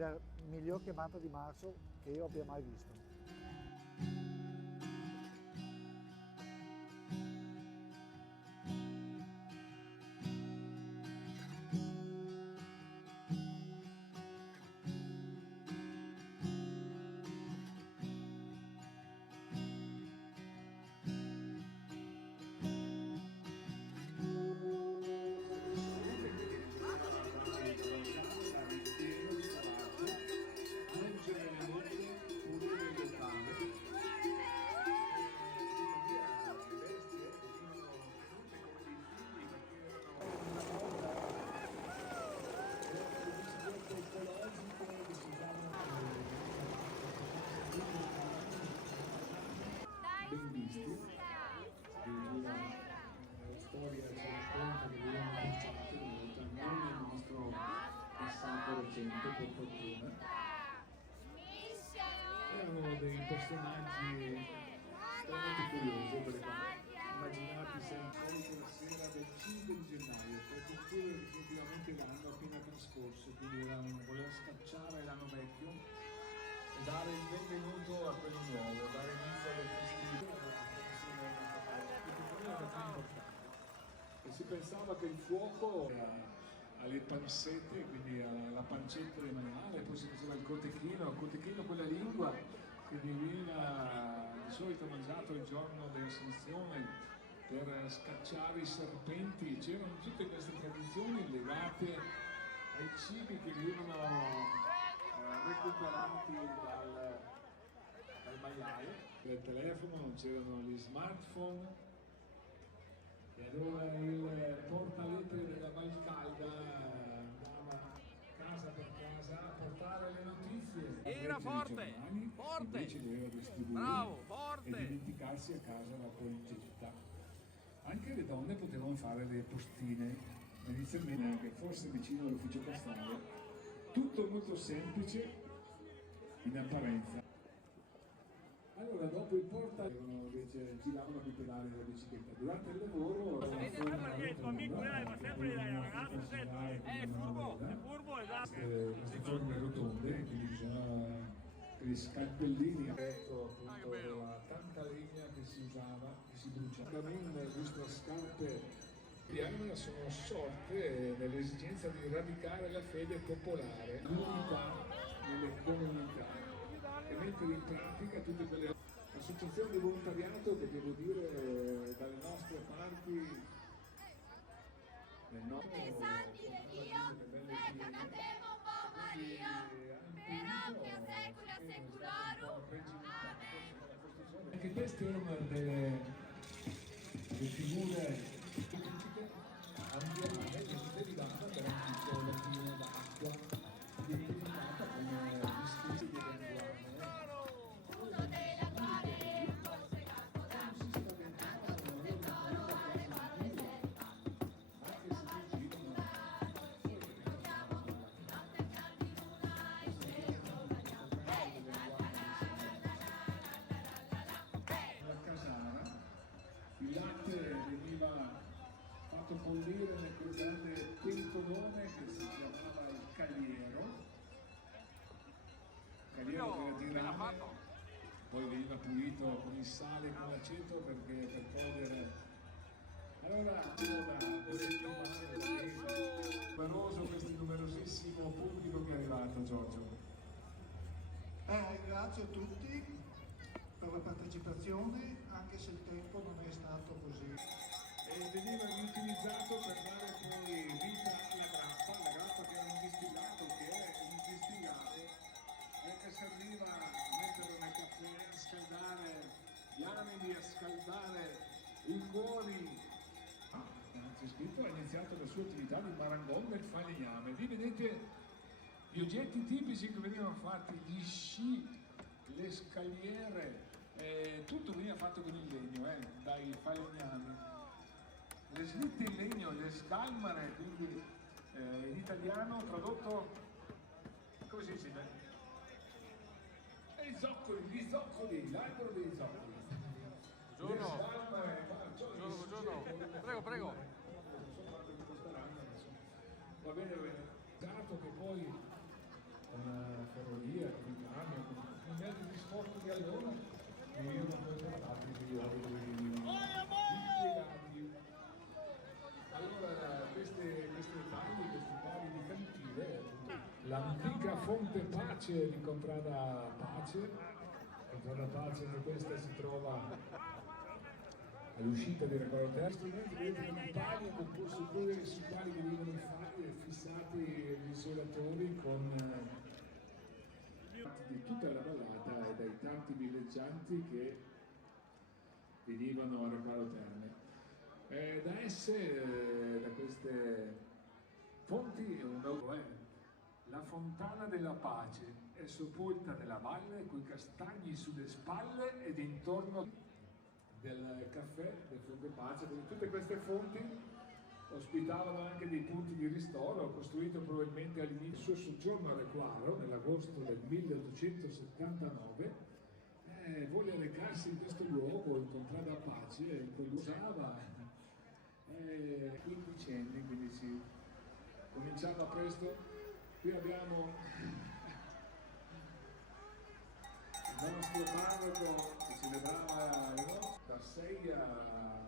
ed è la miglior chiamata di marzo che io abbia mai visto. Ben visti, addirittura la storia ci racconta che venivano marciati una volta non nel nostro passato recente, per fortuna. Erano dei personaggi estremamente curiosi, perché immaginati sempre la sera del 5 di gennaio, per concludere definitivamente l'anno appena trascorso, quindi voleva scacciare l'anno vecchio e dare il benvenuto a quello nuovo, dare inizio alle festività. E si pensava che il fuoco alle pansette, quindi alla pancetta del maiale, poi si faceva il cotechino con la lingua che veniva di solito mangiato il giorno dell'Assunzione per scacciare i serpenti. C'erano tutte queste tradizioni legate ai cibi che venivano recuperati dal maiale. Il telefono, non c'erano gli smartphone, e allora il portalettere della Valcalda andava casa per casa a portare le notizie. Era forte, forte, invece doveva distribuire, bravo, forte, e dimenticarsi a casa la colgetta. Anche le donne potevano fare le postine, inizialmente anche forse vicino all'ufficio postale, tutto molto semplice in apparenza. Allora dopo il porta invece giravano a pedalare la bicicletta. Durante il lavoro il tuo amico va sempre la ragazza, è furbo, esatto. Queste forme rotonde, quindi bisogna per gli scalpellini, ecco appunto la tanta legna che si usava, che si bruciava. Le nostre scarpe piane sono sorte nell'esigenza di radicare la fede popolare, l'unità nelle comunità e mettere in pratica tutte quelle associazioni di volontariato che devo dire dalle nostre parti nel nostro santi di Dio, recatemo un po' Maria, per ovvia secula seculorum, amen. Anche queste erano delle figure politiche ambientali che si derivavano dall'antico latino d'acqua, identificata come vestiti di Anguano. Uno della quale forse campo d'acqua, cantando del coro alle parole selva. Anche se ci Andiamo, notte canti luna e cielo bagliamo. Ehi, la la la la la la la. la casara, il latte veniva fatto bollire nel quel grande pentolone che si chiamava il cagliero della tirame, poi veniva pulito con il sale e con l'aceto perché per togliere. Allora, numeroso questo numerosissimo pubblico che è arrivato, Giorgio. Ringrazio tutti per la partecipazione, anche se il tempo non è stato così. E veniva riutilizzato per dare poi vita alla grappa che era un distillato, che è un distillato che serviva a mettere nel caffè, a scaldare gli animi, a scaldare i cuori. C'è scritto, ha iniziato la sua attività di marangon del falegname. Lì vedete gli oggetti tipici che venivano fatti, gli sci, le scaliere, tutto veniva fatto con il legno, dai falegnami. Le slitte in legno, le scalmare, quindi in italiano tradotto, come si dice? I zoccoli, gli zoccoli, l'albero dei zoccoli. Buongiorno. Prego. Va bene, dato che poi con la ferrovia, con i camion, con i mezzi di trasporto di allora, venivano poi portati i luoghi dove venivano impiegati. Allora, questi tagli di cantine, l'antica fonte Pace di Contrada Pace, anche questa si trova all'uscita di Recaro Terra, strumenti vedete campagna con postazioni sui quali venivano fissati gli isolatori con di tutta la vallata e dai tanti villeggianti che venivano a Recaro Terme. Da esse, da queste fonti, la Fontana della Pace è sepolta nella valle coi castagni sulle spalle ed intorno del caffè del Fonte Pace. Quindi tutte queste fonti ospitavano anche dei punti di ristoro, costruito probabilmente all'inizio del suo soggiorno a Requaro nell'agosto del 1879. Volle recarsi in questo luogo, incontrava Pace e usava quindicenni, quindi si cominciava presto. Qui abbiamo il nostro parroco che celebrava da 6 a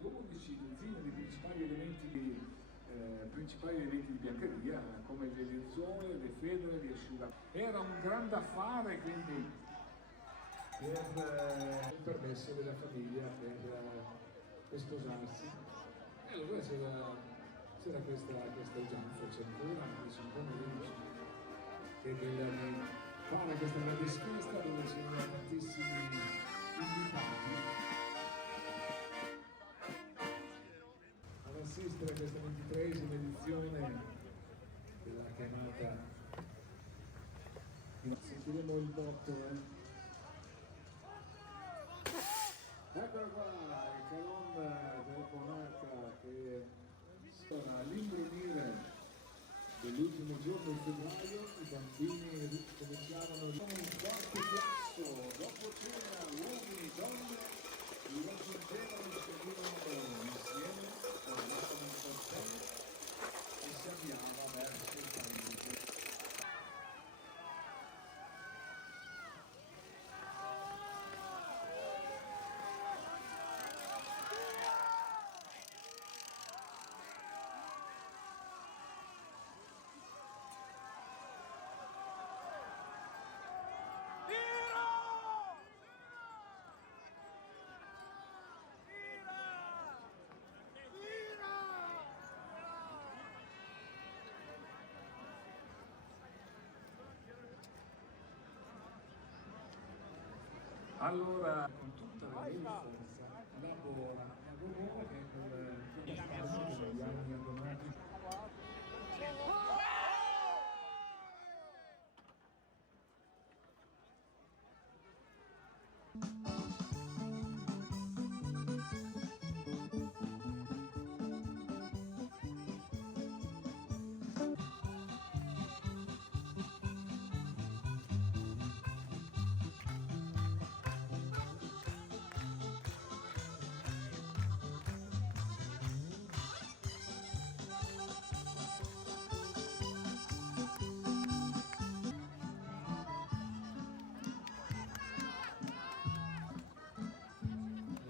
12 dozzine di principali elementi di biancheria, come le lenzuole, le federe, gli asciugati. Era un grande affare, quindi per il permesso della famiglia per sposarsi. E allora c'era questa Gianfo, c'è ancora, anche se un po' meno, che quella di fare questa grande festa dove c'erano tantissimi invitati ad assistere a questa 23esima edizione della chiamata. Sentiremo il botto, Eccolo qua, il Calon della Polacca che sarà all'imbrunire dell'ultimo giorno di febbraio. I bambini cominciavano un quarto piazzo, dopo cena, uomini, donne, li raggiungevano, seguivano insieme, parlavano in coltello e si avviava verso il Paradiso. Allora, con tutta la forza, lavora che è quel spazio degli anni agonati.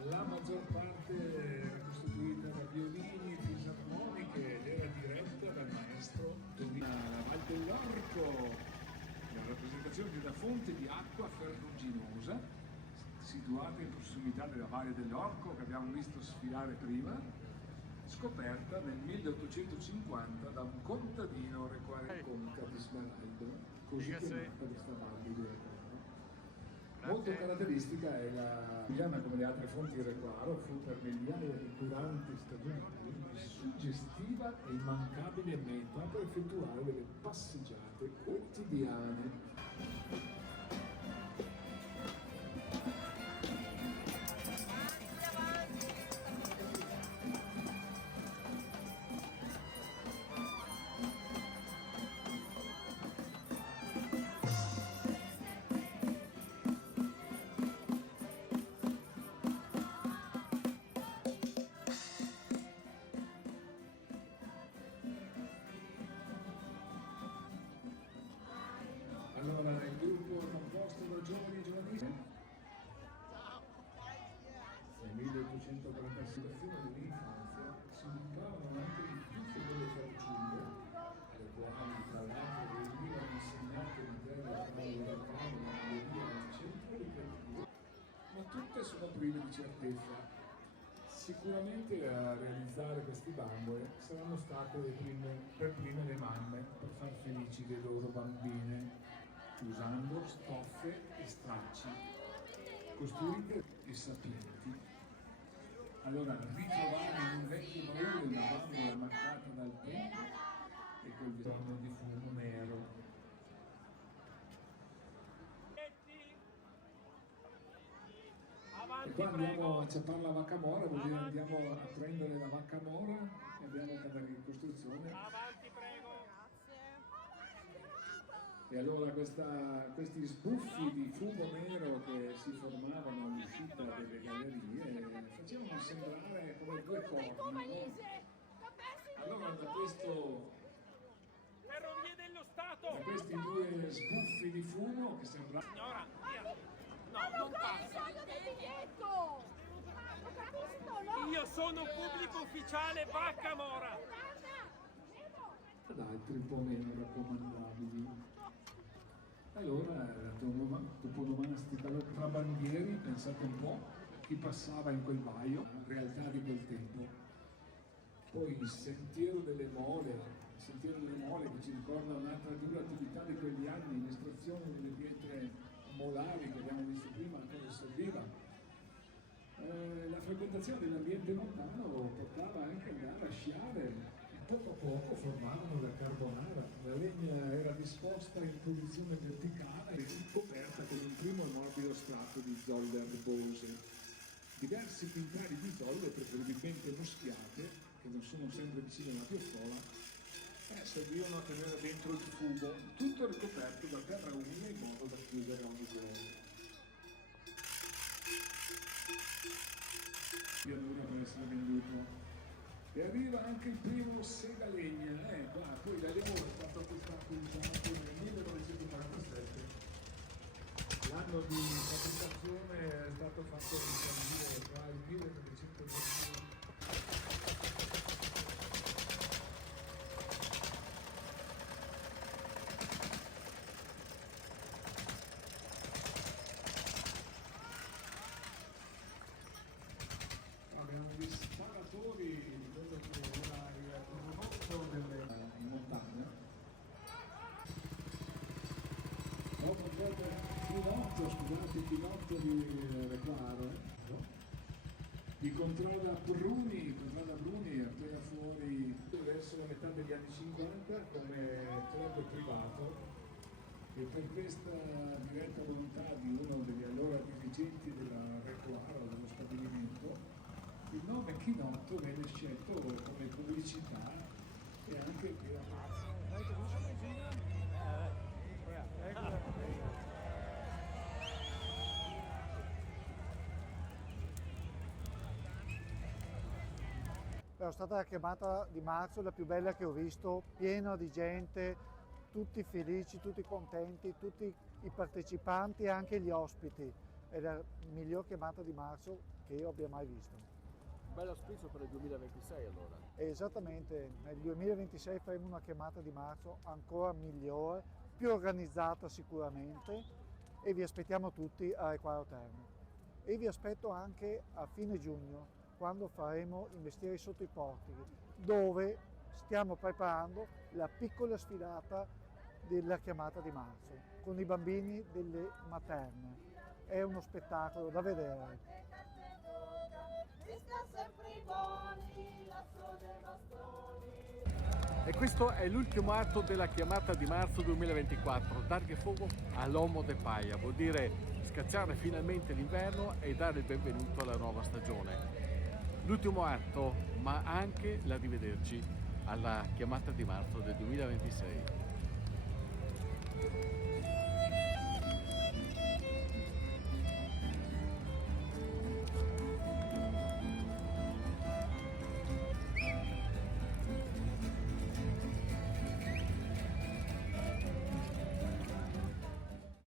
La maggior parte era costituita da violini e fisarmoniche ed era diretta dal maestro Tonino. La Val dell'Orco, la rappresentazione di una fonte di acqua ferruginosa situata in prossimità della Valle dell'Orco che abbiamo visto sfilare prima, scoperta nel 1850 da un contadino requare Conca di Smeraldo, così chiamata questa valle di Requaro. Molto caratteristica è la Giuliana, come le altre fonti di Requaro, fu per migliaia di curanti stagionali una suggestiva e immancabile meta per effettuare delle passeggiate quotidiane. composto da giovani e giovanissimi. Nel 1840 situazione dell'infanzia si sviluppavano anche di tutte quelle fanciulle, alle quali tra l'altro venivano insegnate materie come la tavola, la melodia, il centro ricreativo, ma tutte sono prive di certezza. Sicuramente a realizzare questi bambole saranno state per prime le mamme per far felici le loro bambine, usando stoffe e stracci costruite e sapienti. Allora, ritrovare in un vecchio baule una bambola marcata dal tempo e quel bisogno di fumo nero. E qua andiamo a ciappare la vacca mora, vuol dire andiamo a prendere la vacca mora e abbiamo cada ricostruzione. Avanti, prego. E allora questi sbuffi di fumo nero che si formavano all'uscita delle gallerie facevano sembrare come due corna, no? Allora da Ferrovie dello Stato. questi due sbuffi di fumo che sembravano... Signora, via. No, Ma non non passa. bisogno del biglietto! Ho capito, no? Io sono pubblico ufficiale Vacca Mora. ad altri un po' meno raccomandabili. Allora la toponomastica tra bandieri, pensate un po', chi passava in quel baio, la realtà di quel tempo. Poi il sentiero delle mole che ci ricorda un'altra dura attività di quegli anni, l'estrazione delle pietre molari che abbiamo visto prima a cosa serviva. La frequentazione dell'ambiente montano portava anche andare a sciare e poco a poco formavano la carbonara. La legna era disposta in posizione verticale e ricoperta con un primo e morbido strato di zolle erbose. Diversi quintali di zolle, preferibilmente moschiate, che non sono sempre vicine alla piassola, servivano a tenere dentro il fumo, tutto ricoperto da terra umida in modo da chiudere ogni giorno. Pianura per essere venduto. E arriva anche il primo segalegna, qua, poi da Leone è stato acquistato nel 1947. L'anno di fabbricazione è stato fatto risalire tra il 1921. Abbiamo dei sparatori, quello che era il prodotto in montagna. Dopo il finotto di Reclaro, di Contrada Bruni appena fuori verso la metà degli anni 50 come club privato, e per questa diretta volontà di uno degli allora dirigenti della Reclaro, dello stabilimento, il nome Chinotto venne scelto come pubblicità e anche per È stata la chiamata di marzo la più bella che ho visto, piena di gente, tutti felici, tutti contenti, tutti i partecipanti e anche gli ospiti. È la miglior chiamata di marzo che io abbia mai visto. Bello auspicio per il 2026 allora. Esattamente, nel 2026 faremo una chiamata di marzo ancora migliore, più organizzata sicuramente, e vi aspettiamo tutti a Reclaro Terme. E vi aspetto anche a fine giugno, quando faremo i mestieri sotto i portici, dove stiamo preparando la piccola sfilata della chiamata di marzo, con i bambini delle materne. È uno spettacolo da vedere. E questo è l'ultimo atto della chiamata di marzo 2024, Darghe Fuoco all'Omo de Paia, vuol dire scacciare finalmente l'inverno e dare il benvenuto alla nuova stagione. L'ultimo atto, ma anche l'arrivederci alla chiamata di marzo del 2026.